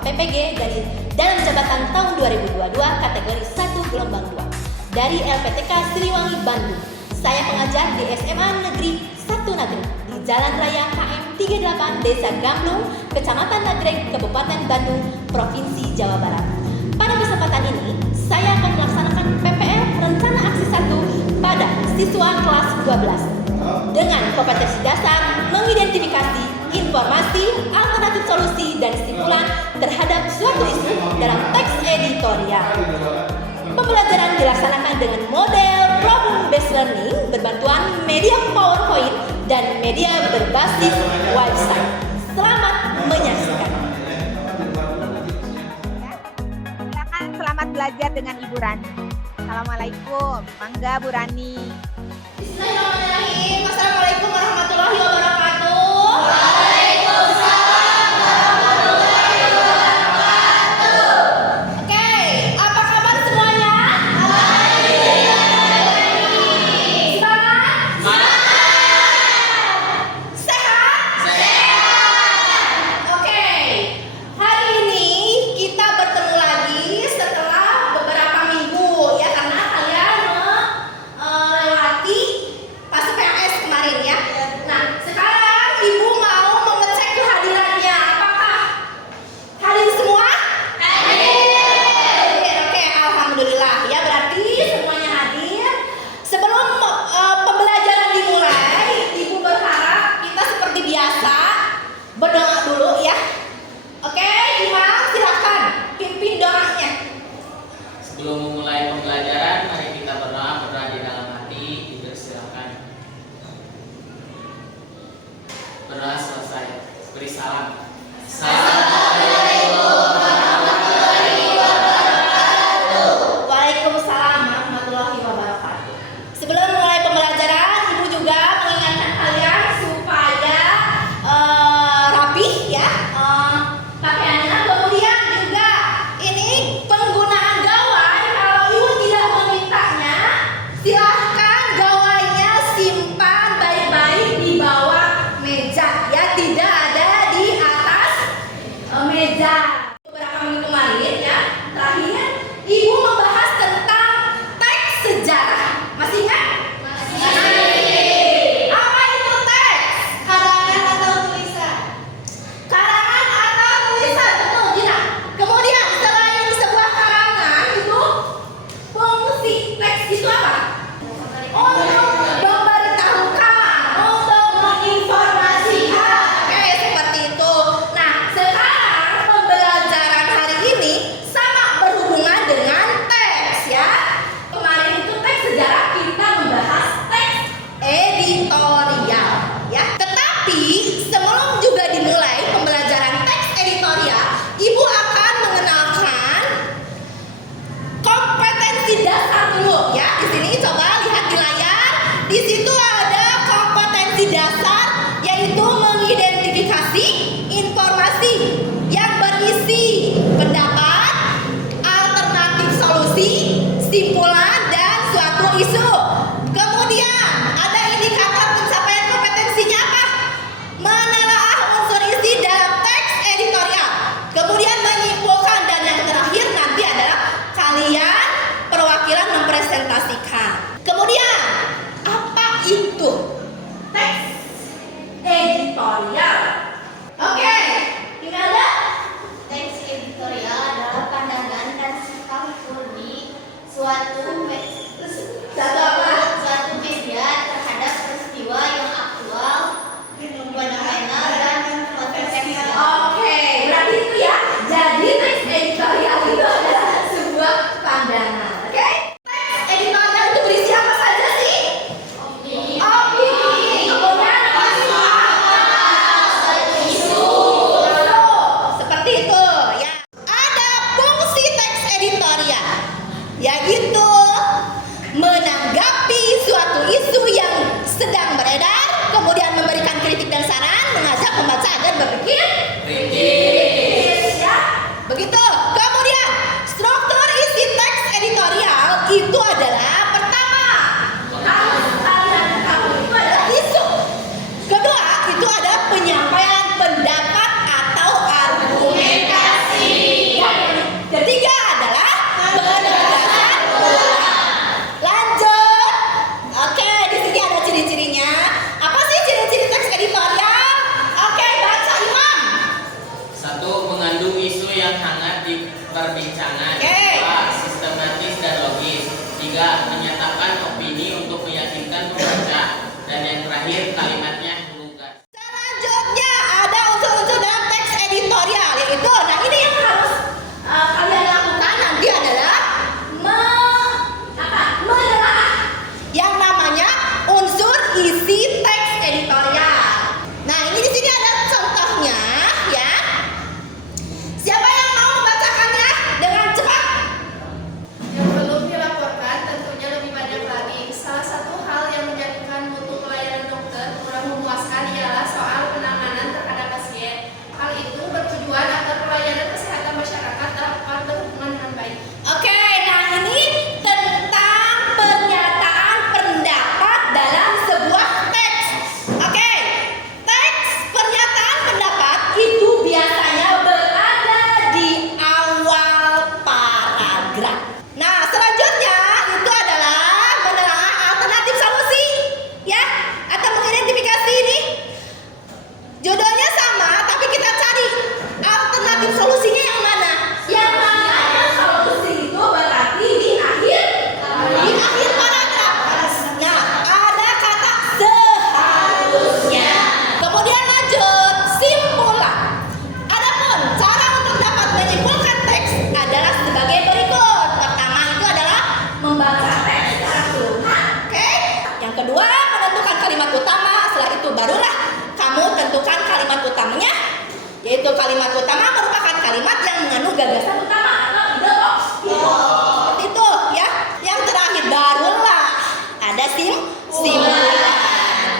PPG dari dalam jabatan tahun 2022 kategori 1 gelombang 2 dari LPTK Siliwangi, Bandung. Saya pengajar di SMA Negeri 1 Nagreg di Jalan Raya KM 38 Desa Gamblung, Kecamatan Nagreg, Kabupaten Bandung, Provinsi Jawa Barat. Pada kesempatan ini, saya akan melaksanakan PPR Rencana Aksi 1 pada siswa kelas 12 dengan kompetensi dasar mengidentifikasi informasi, alternatif solusi, dan kesimpulan terhadap suatu isu dalam teks editorial. Pembelajaran dilaksanakan dengan model problem-based learning berbantuan media PowerPoint dan media berbasis website. Selamat menyaksikan. Silakan selamat belajar dengan Ibu Rani. Assalamualaikum. Mangga Bu Rani. Bismillahirrahmanirrahim. Assalamualaikum warahmatullahi wabarakatuh. Berdoa dulu ya. Oke, Imam silakan pimpin doanya. Sebelum memulai pembelajaran, mari kita berdoa di dalam hati, dipersilakan. Berdoa selesai, beri salam. Assalamualaikum warahmatullahi wabarakatuh. Waalaikumsalam warahmatullahi wabarakatuh. Sebelum mulai pembelajaran, Ibu juga mengingatkan kalian supaya rapih ya pakaiannya. Kemudian juga ini penggunaan gawai, kalau Ibu tidak memintanya, silahkan gawainya simpan baik-baik di bawah meja ya, tidak ada di atas meja. Beberapa minggu kemarin ya, terakhir Ibu membahas tentang teks sejarah. Masih ingat? Apa itu teks? Karangan atau tulisan? Karangan atau tulisan, betul tidak? Kemudian selain sebuah karangan itu, fungsi teks itu apa? Untuk memberitahukan, untuk menginformasikan. Oke, seperti itu. Nah, sekarang pembelajaran hari ini sama berhubungan dengan teks ya. Kemarin itu teks sejarah, kita membahas teks editorial ya. Tetapi sebelum juga dimulai pembelajaran teks editorial, Ibu akan mengenalkan kompetensi dasar dulu ya. Di sini coba lihat di layar. Di situ ada kompetensi dasar, yaitu mengidentifikasi informasi yang berisi pendapat, alternatif solusi, simpulan, dan suatu isu. Kemudian ada indikator pencapaian kompetensinya apa? Menelaah unsur isi dalam teks editorial. Kemudian menyimpulkan, dan yang terakhir nanti adalah kalian perwakilan mempresentasikan. Kemudian apa itu teks editorial? Oke, Imelda. Teks editorial adalah pandangan dan sikap murni suatu media terhadap peristiwa yang aktual, fenomena, dan kontroversial. Oke, berarti itu ya. Jadi teks editorial itu adalah sebuah pandangan. Oke? Teks editorial itu berisi apa saja sih? Opini. Kemudian apa sih? Isu. Seperti itu ya. Ada perbincangan. Oke. 2. Sistematis dan logis. 3. Menyatakan opini untuk meyakinkan pembaca. Dan yang terakhir kalimatnya lugas. Selanjutnya ada unsur-unsur dalam teks editorial, yaitu, nah ini yang harus kalian lakukan nanti adalah menelaah yang namanya unsur isi teks editorial. Nah ini di sini ada contohnya, ya. Siapa yang mau membacakannya dengan cepat? Yang belum dilaporkan tentunya lebih banyak lagi. Salah satu hal yang menjadikan mutu pelayanan dokter kurang memuaskan ialah soal penanganan terhadap pasien. Hal itu bertujuan agar pelayanan kesehatan masyarakat dapat berhubungan dengan baik. Oke, nah ini tentang pernyataan pendapat dalam sebuah teks. Oke, teks pernyataan pendapat itu biasanya berada di awal paragraf. Nah, selanjutnya itu adalah menelaah alternatif solusi, ya, atau mengidentifikasi ini. Judulnya sama, tapi kita cari alternatif solusinya yang mana? Yang namanya solusi itu berarti di akhir paragraf. Nah, ada kata seharusnya. Kemudian lanjut, simpulan. Adapun cara untuk dapat menyimpulkan teks adalah sebagai berikut. Pertama itu adalah membaca teks secara keseluruhan. Oke. Yang kedua, menentukan kalimat utama. Setelah itu barulah kamu tentukan kalimat utamanya, yaitu kalimat utama merupakan kalimat yang mengandung gagasan utama atau ide seperti itu, ya. Yang terakhir barulah ada simpulan,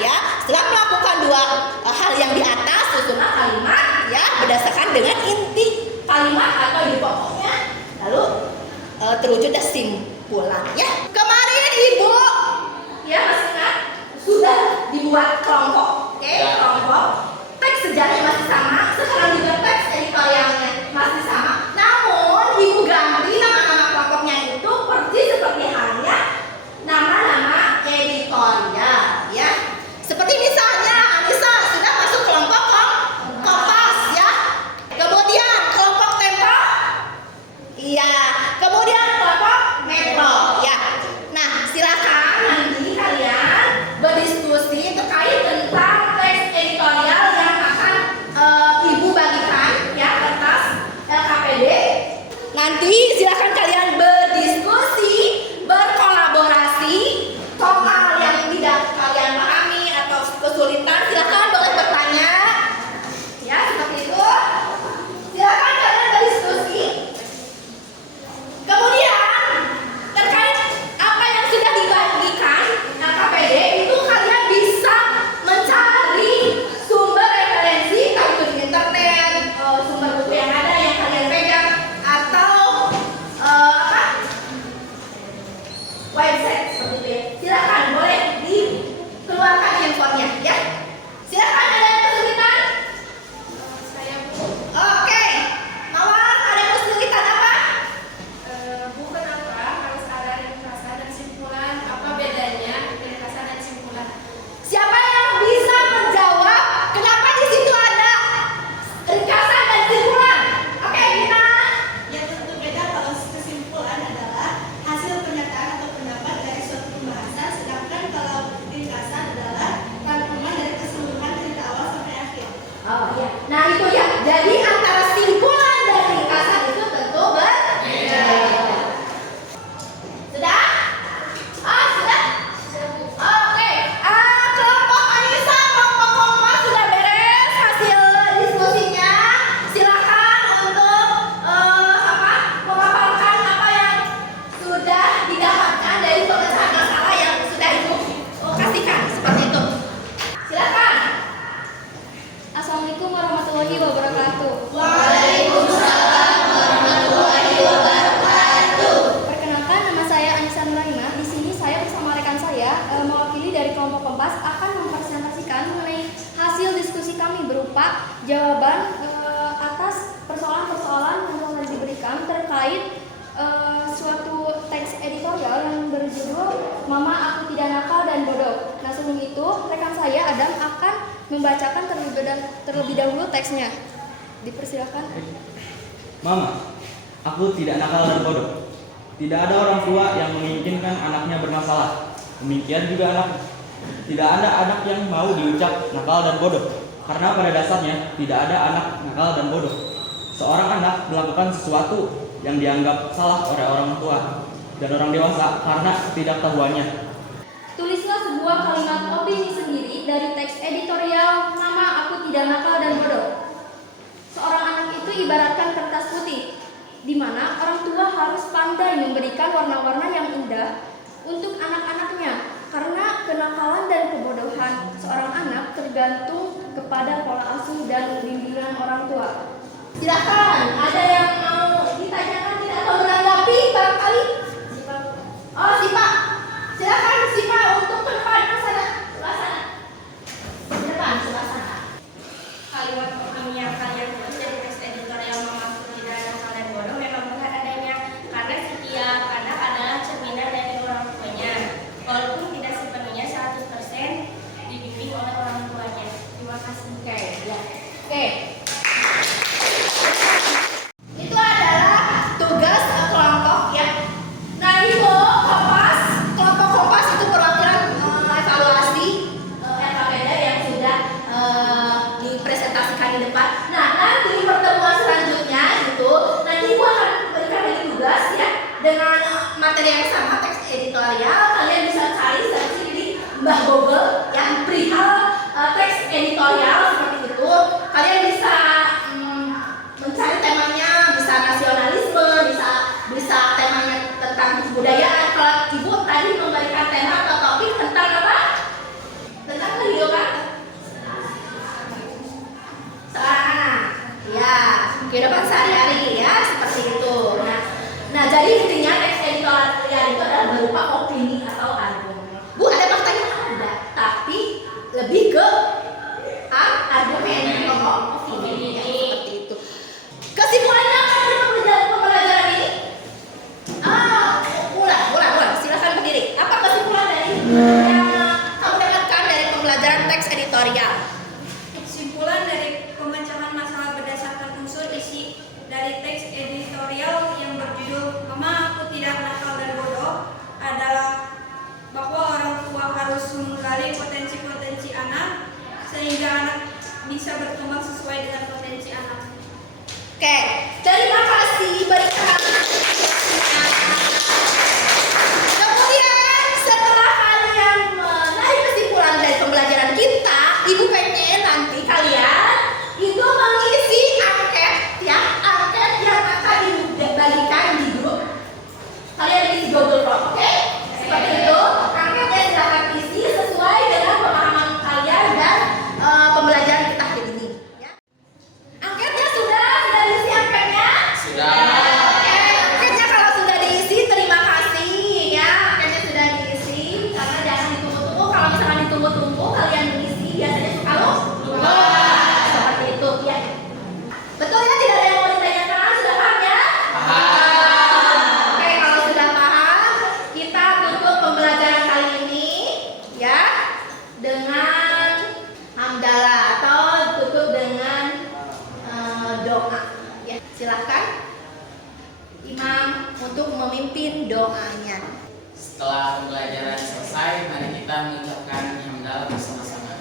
ya. Setelah melakukan dua hal yang di atas, susunlah kalimat, ya, berdasarkan dengan inti kalimat atau ide pokoknya, lalu terwujud simpulan, ya. Kemarin ibu, ya, masih ingat sudah dibuat kelompok, oke, kelompok. Teks sejarahnya masih sama, sekarang juga teks editorialnya masih sama. Namun ibu ganti nama-nama kelompoknya itu persis seperti halnya nama-nama editorial, ya. Seperti misalnya Anissa sudah masuk kelompok Kompas, ya. Kemudian kelompok Tempo, iya. Kemudian kelompok Metro, ya. Nah, silakan nanti kalian berdiskusi terkait tentang teks editorial yang akan ibu bagikan, ya, kertas LKPD. Nanti silakan kalian berdiskusi, berkolaborasi. Soal yang tidak kalian pahami atau kesulitan, silakan boleh bertanya, ya, seperti itu. Silakan kalian berdiskusi. Kemudian terkait apa yang sudah dibagikan LKPD itu kalian bisa mencari sumber referensi, entah itu di internet, sumber buku yang ada yang kalian pegang, atau website seperti itu, ya. Silakan boleh dikeluarkan handphonenya, ya. Silakan, ada yang kesulitan? Saya Bu, Oke, Mawar, ada yang kesulitan apa? Bu, kenapa harus ada ringkasan dan simpulan? Apa bedanya ringkasan dan simpulan? Siapa yang bisa menjawab kenapa di situ ada ringkasan dan simpulan? Oke, Gina. Yang tentu beda kalau kesimpulan adalah hasil pernyataan atau pendapat dari suatu pembahasan, sedangkan kalau ringkasan adalah rangkuman dari keseluruhan cerita awal sampai akhir. Oh iya. Nah itu ya. Jadi antara simpulan dan ringkasan itu tentu berbeda. Sudah? Ah, sudah? Oke. Kelompok Anissa, kelompok Kompas sudah beres hasil diskusinya. Silakan untuk memaparkan apa yang sudah didapatkan dari pemecahan masalah yang sudah ibu kasihkan, seperti itu. Silakan. Assalamualaikum warahmatullahi wabarakatuh. Waalaikumsalam warahmatullahi wabarakatuh. Perkenalkan, nama saya Anissa Nuraimah. Di sini saya bersama rekan saya mewakili dari kelompok Kompas akan mempresentasikan mengenai hasil diskusi kami berupa jawaban atas persoalan-persoalan yang telah diberikan terkait suatu teks editorial yang berjudul Mama Aku Tidak Nakal dan Bodoh. Nah, sebelum itu rekan saya Adam akan membacakan terlebih dahulu teksnya. Dipersilakan. Mama, aku tidak nakal dan bodoh. Tidak ada orang tua yang menginginkan anaknya bermasalah. Demikian juga anak. Tidak ada anak yang mau diucap nakal dan bodoh. Karena pada dasarnya tidak ada anak nakal dan bodoh. Seorang anak melakukan sesuatu yang dianggap salah oleh orang tua dan orang dewasa karena ketidaktahuannya. Tulislah sebuah kalimat opini sendiri dari teks editorial Nama Aku Tidak Nakal dan Bodoh. Seorang anak itu ibaratkan kertas putih, di mana orang tua harus pandai memberikan warna-warna yang indah untuk anak-anaknya. Karena kenakalan dan kebodohan seorang anak tergantung kepada pola asuh dan bimbingan orang tua. Silakan, ada yang mau ditanyakan tidak atau menanggapi barangkali? Oh, Sipa. Silakan Sipa untuk ke depan ke sana. Sebelah sana. Ke depan, sebelah sana. Kalimat opini yang kalian tulis dari teks editorial Nama Aku Tidak Nakal dan Bodoh memang benar adanya, karena setiap anak adalah cerminan dari orang tuanya, walaupun tidak sepenuhnya 100% dibimbing oleh orang tuanya. Terima kasih. Oke, ya. Oke. Itu adalah tugas kelompok ya. Nah, Ibu, kelompok Kompas itu perwakilan evaluasi LKPD yang sudah dipresentasikan di depan. Nah, nanti pertemuan selanjutnya itu nanti Ibu akan berikan lagi tugas ya dengan materi yang sama, teks editorial. Kalian bisa cari search di Mbah Google yang perihal teks editorial seperti itu. Kalian bisa mencari temanya, bisa nasionalisme, bisa temanya tentang kebudayaan. Kalau Ibu tadi memberikan tema atau topik tentang apa? Tentang kehidupan seorang anak. Ya, kehidupan sehari-hari ya, seperti itu. Nah, jadi intinya teks editorial itu adalah berupa opini atau argumen. Bu, ada pertanyaan? Ada, tapi lebih ke argumen atau opini ya, seperti itu. Kesimpulannya apa dari pembelajaran ini? Ulang. Silakan berdiri. Apa kesimpulan dari yang kamu dapatkan dari pembelajaran teks editorial? Kesimpulan dari pemecahan masalah berdasarkan unsur isi dari teks editorial yang berjudul Nama Aku Tidak Nakal dan Bodoh adalah bahwa orang tua harus menggali potensi-potensi anak sehingga anak bisa berkembang sesuai dengan potensi anak. Oke, terima kasih. Berikan. Kemudian setelah kalian menarik kesimpulan dari pembelajaran kita, Ibu pengen nanti kalian itu mengisi angket ya, angket yang akan dibagikan di grup. Kalian isi Google Form, oke? Seperti itu. Angketnya silakan isi sesuai dengan pemahaman kalian dan pembelajaran kita hari ini. Ya. Angketnya sudah diisi angketnya? Sudah. Oke, angketnya kalau sudah diisi terima kasih ya. Angketnya sudah diisi karena jangan ditunggu-tunggu. Kalau misalkan ditunggu-tunggu kalian mengisi biasanya suka lupa. Seperti itu ya. Betul ya, tidak ada yang mau ditanyakan, sudah paham ya? Oke, kalau sudah paham, kita tutup pembelajaran kali ini ya dengan hamdalah atau tutup dengan doa. Ya, silakan imam untuk memimpin doanya. Setelah pembelajaran selesai, mari kita mengucapkan hamdalah bersama-sama.